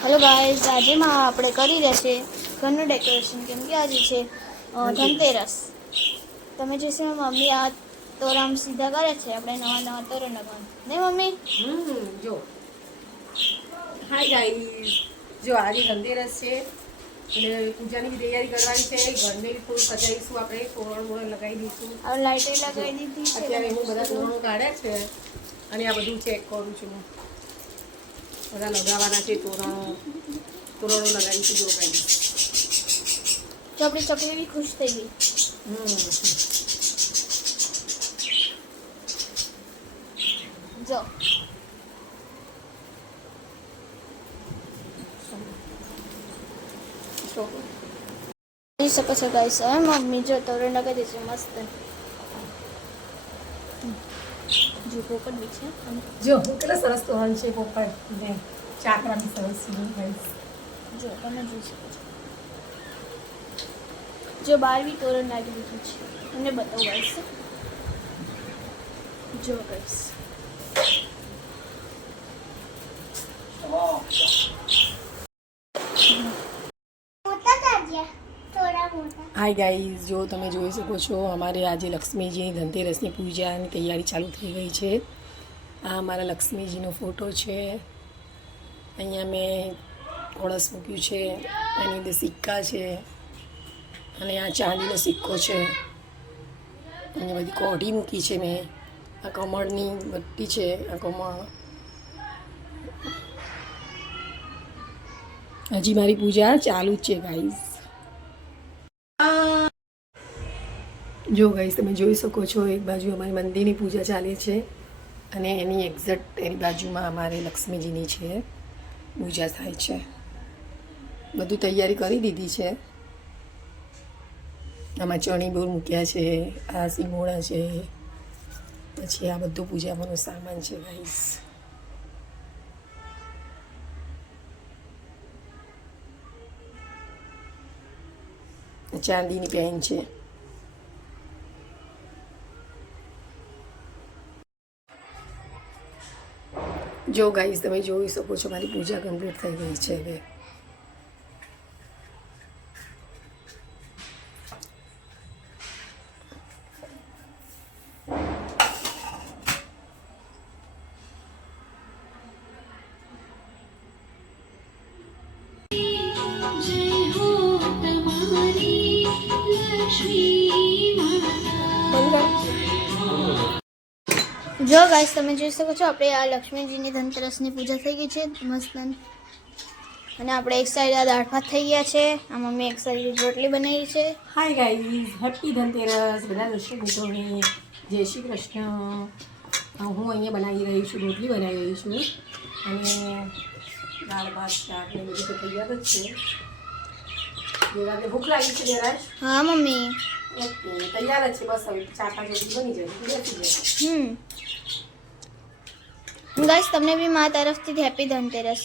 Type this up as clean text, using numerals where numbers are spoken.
Hello guys, आज में આપણે કરી રહેશે ઘરનું ડેકોરેશન કેમ કે આજે છે ધનતેરસ। તમે જોશો મમ્મી આ તોરણ સીધા કરે છે, આપણે નવા નવા તોરણ લગાવવાનું ને મમ્મી। જો હાય ગાઈસ, જો આજે ધનતેરસ છે એટલે પૂજાની બી તૈયારી કરવાની છે। ઘરને બી થોડું સજાવીશું, આપણે તોરણ બોરણ લગાવી દઈશું। આ લાઈટે લગાવી દીધી છે। અત્યારે હું બધા તોરણો કાઢ્યા છે અને આ બધું ચેક કરું છું। બધા લગાવવાના છે તોરણો લગાવીશું। જો ગાઈસ, તો આપણી ચકલી બી ખુશ થઈ ગઈ। જો જોઈ શકો છો ગાઈસ, હવે મમ્મી જો તોરણ લગાવી દેશે મસ્ત। જો પોપટ બી છે, જો કેટલા સરસ તોરણ છે। પોપટ ને ચાકરા બી સરસ છે ગાઈસ। જો તમે જોઈ શકો છો, જો બહાર બી તોરણ લાગી દીધું છે, તમને બતાવું ગાઈસ। જો ગાઈસ હાય ગાઈઝ, જો તમે જોઈ શકો છો અમારે આજે લક્ષ્મીજીની ધનતેરસની પૂજાની તૈયારી ચાલુ થઈ ગઈ છે। આ અમારા લક્ષ્મીજીનો ફોટો છે। અહીંયા મેં કળશ મૂક્યું છે, એની અંદર સિક્કા છે અને આ ચાંદીનો સિક્કો છે। અહીંયા બધી કોઢી મૂકી છે મેં। આ કમળની બત્તી છે, આ કમળ। હજી મારી પૂજા ચાલુ જ છે ગાઈઝ। જો ગાઈસ, તમે જોઈ શકો છો એક બાજુ અમારી મંદિરની પૂજા ચાલે છે અને એની એક્ઝેક્ટ એની બાજુમાં અમારે લક્ષ્મીજીની છે પૂજા થાય છે। બધું તૈયારી કરી દીધી છે। આમાં ચણી બોર મૂક્યા છે, આ સિંગોડા છે, પછી આ બધું પૂજામાંનો સામાન છે ગાઈસ। ચાંદીની પેન છે। જો ગાઈસ, તમે જોઈ શકો છો મારી પૂજા કમ્પ્લીટ થઈ ગઈ છે। હવે જો ગાઈસ, તમે જોઈ શકો છો આપણે આ લક્ષ્મીજીની ધનતેરસની પૂજા થઈ ગઈ છે મસ્ત। અને આપણે એક સાઈડ આ દાળ ભાત થઈ ગયા છે, આ મમ્મી એક સાઈડ રોટલી બનાવી છે। હાય ગાઈઝ, હેપી ધનતેરસ બધા દર્શક મિત્રોને જય શ્રી કૃષ્ણ। હું અહીંયા બનાવી રહી છું, રોટલી બનાવી રહી છું અને દાળ ભાત શાક ને બધું તો તૈયાર જ છે। દેવાને ભૂખ લાગી છે દેરાજ? હા મમ્મી, ઓકે, તૈયાર જ છે। બસ હવે 4-5 રોટલી બની જાય, બેસી જાય। ગાઈસ, તમને બી મારા તરફથી હેપી ધનતેરસ।